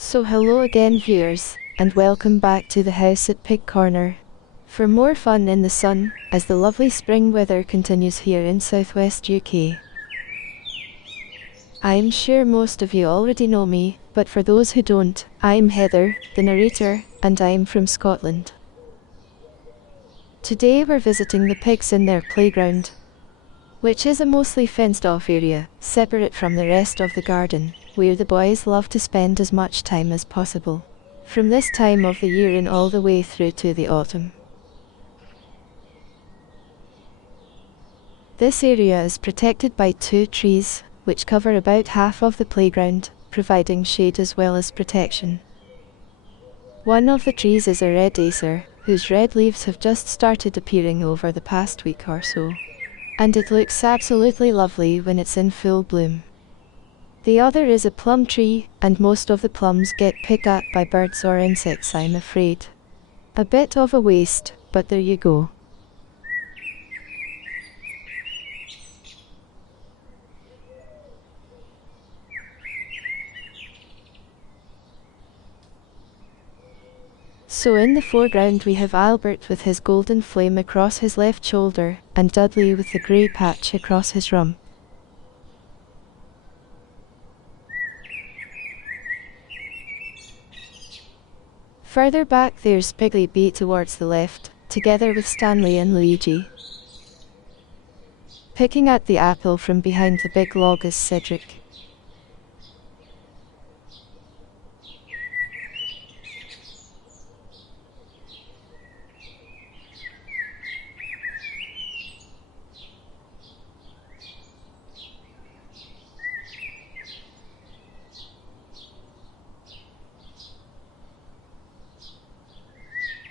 So hello again viewers, and welcome back to the house at Pig Corner. For more fun in the sun, as the lovely spring weather continues here in southwest UK. I'm sure most of you already know me, but for those who don't, I'm Heather, the narrator, and I'm from Scotland. Today we're visiting the pigs in their playground, which is a mostly fenced off area, separate from the rest of the garden, where the boys love to spend as much time as possible, from this time of the year and all the way through to the autumn. This area is protected by 2 trees, which cover about half of the playground, providing shade as well as protection. One of the trees is a red acer, whose red leaves have just started appearing over the past week or so, and it looks absolutely lovely when it's in full bloom. The other is a plum tree, and most of the plums get picked at by birds or insects, I'm afraid. A bit of a waste, but there you go. So in the foreground we have Albert with his golden flame across his left shoulder, and Dudley with the grey patch across his rump. Further back there's Piggy B towards the left, together with Stanley and Luigi. Picking at the apple from behind the big log is Cedric.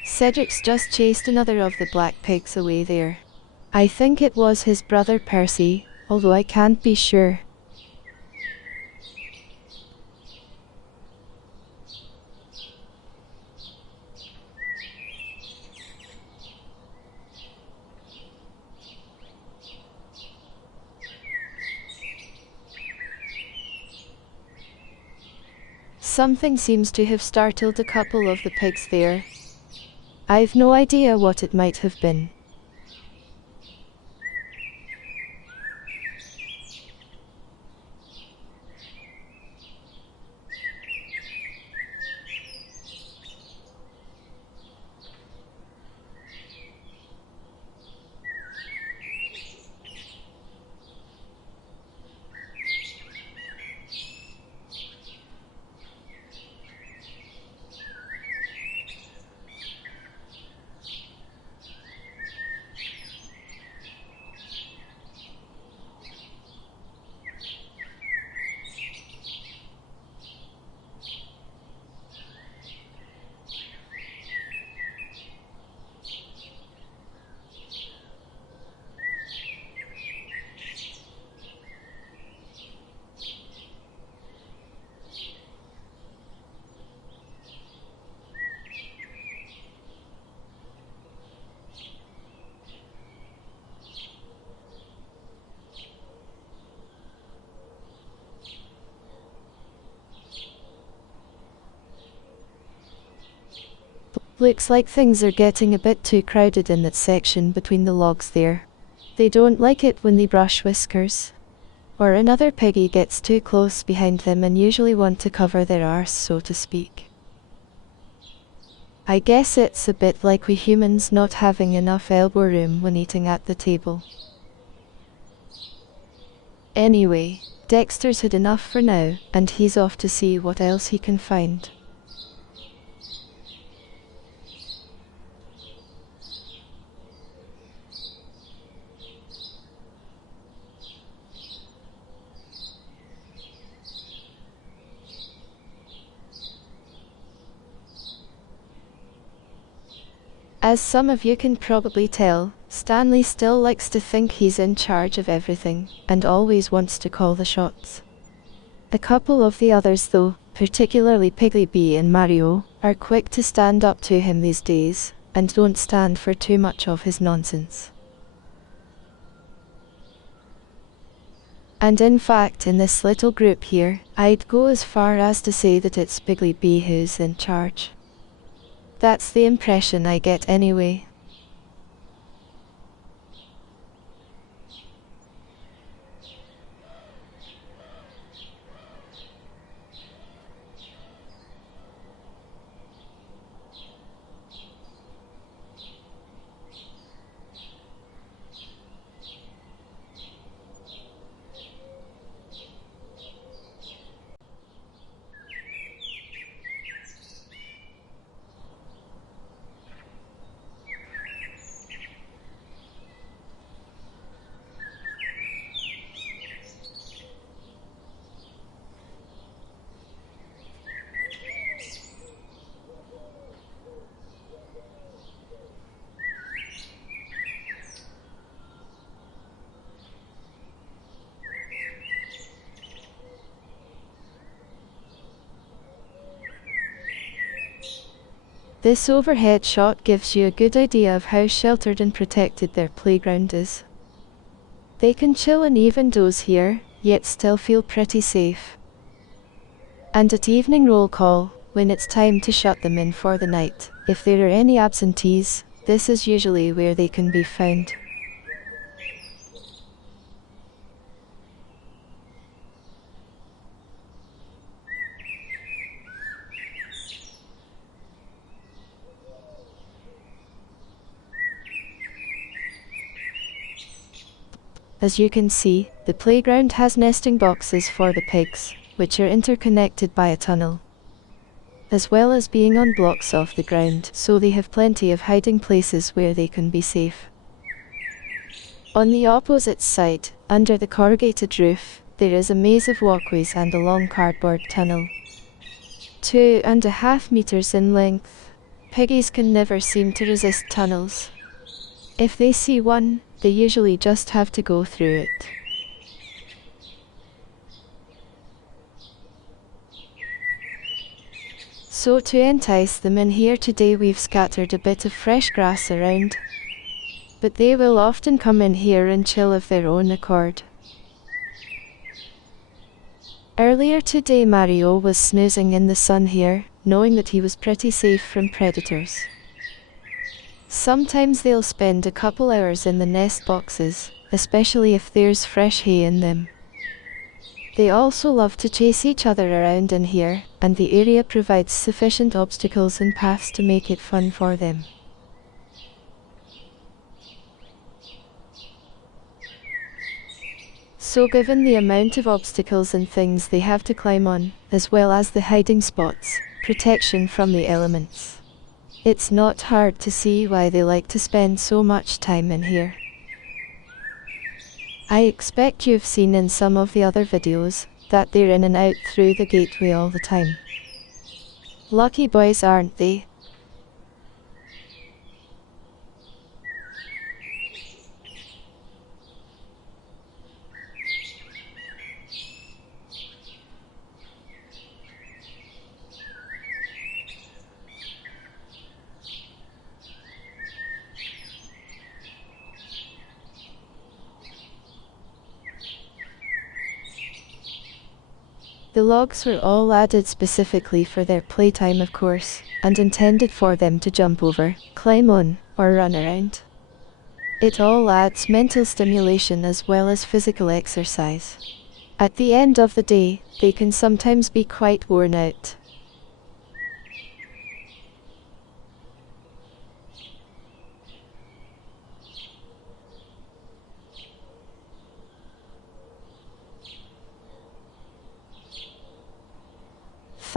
Cedric's just chased another of the black pigs away there. I think it was his brother Percy, although I can't be sure. Something seems to have startled a couple of the pigs there. I've no idea what it might have been. Looks like things are getting a bit too crowded in that section between the logs there. They don't like it when they brush Whiskers, or another piggy gets too close behind them and usually want to cover their arse, so to speak. I guess it's a bit like we humans not having enough elbow room when eating at the table. Anyway, Dexter's had enough for now, and he's off to see what else he can find. As some of you can probably tell, Stanley still likes to think he's in charge of everything, and always wants to call the shots. A couple of the others though, particularly Piggy B and Mario, are quick to stand up to him these days, and don't stand for too much of his nonsense. And in fact, in this little group here, I'd go as far as to say that it's Piggy who's in charge. That's the impression I get anyway. This overhead shot gives you a good idea of how sheltered and protected their playground is. They can chill and even doze here, yet still feel pretty safe. And at evening roll call, when it's time to shut them in for the night, if there are any absentees, this is usually where they can be found. As you can see, the playground has nesting boxes for the pigs, which are interconnected by a tunnel, as well as being on blocks off the ground, so they have plenty of hiding places where they can be safe. On the opposite side, under the corrugated roof, there is a maze of walkways and a long cardboard tunnel, 2.5 meters in length. Piggies can never seem to resist tunnels. If they see one, they usually just have to go through it. So to entice them in here today, we've scattered a bit of fresh grass around. But they will often come in here and chill of their own accord. Earlier today, Mario was snoozing in the sun here, knowing that he was pretty safe from predators. Sometimes they'll spend a couple hours in the nest boxes, especially if there's fresh hay in them. They also love to chase each other around in here, and the area provides sufficient obstacles and paths to make it fun for them. So given the amount of obstacles and things they have to climb on, as well as the hiding spots, protection from the elements, it's not hard to see why they like to spend so much time in here. I expect you've seen in some of the other videos that they're in and out through the gateway all the time. Lucky boys, aren't they? The logs were all added specifically for their playtime, of course, and intended for them to jump over, climb on, or run around. It all adds mental stimulation as well as physical exercise. At the end of the day, they can sometimes be quite worn out.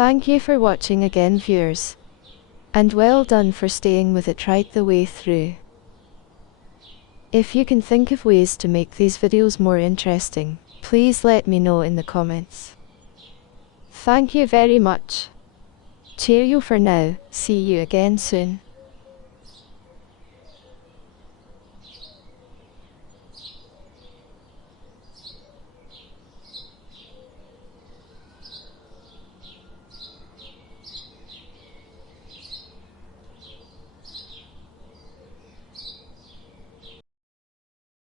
Thank you for watching again, viewers. And well done for staying with it right the way through. If you can think of ways to make these videos more interesting, please let me know in the comments. Thank you very much. Cheerio for now, see you again soon.